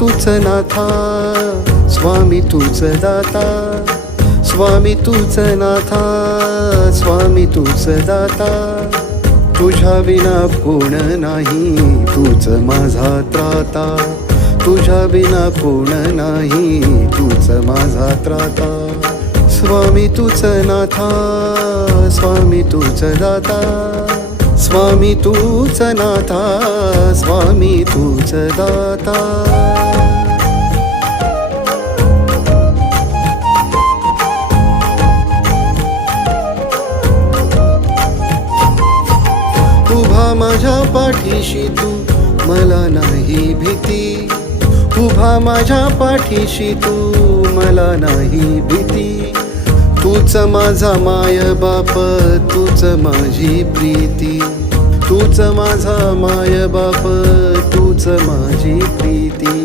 तूच नाथा, स्वामी तूच दाता, स्वामी तूच नाथा, स्वामी तूच दाता. तुझ्या विना कोण नाही, तूच माझा त्राता, तुझ्या विना कोण नाही, तूच माझा त्राता. स्वामी तूच नाथा, स्वामी तूच दाता, स्वामी तूच नाथा, स्वामी तूच दाता. उभा माझ्या पाठीशी तू, मला नाही भीती, उभा माझ्या पाठीशी तू, मला नाही भीती. तूच माझा माय बाप, तूच माझी प्रीती, तूच माझा माय बाप, तूच माझी प्रीती.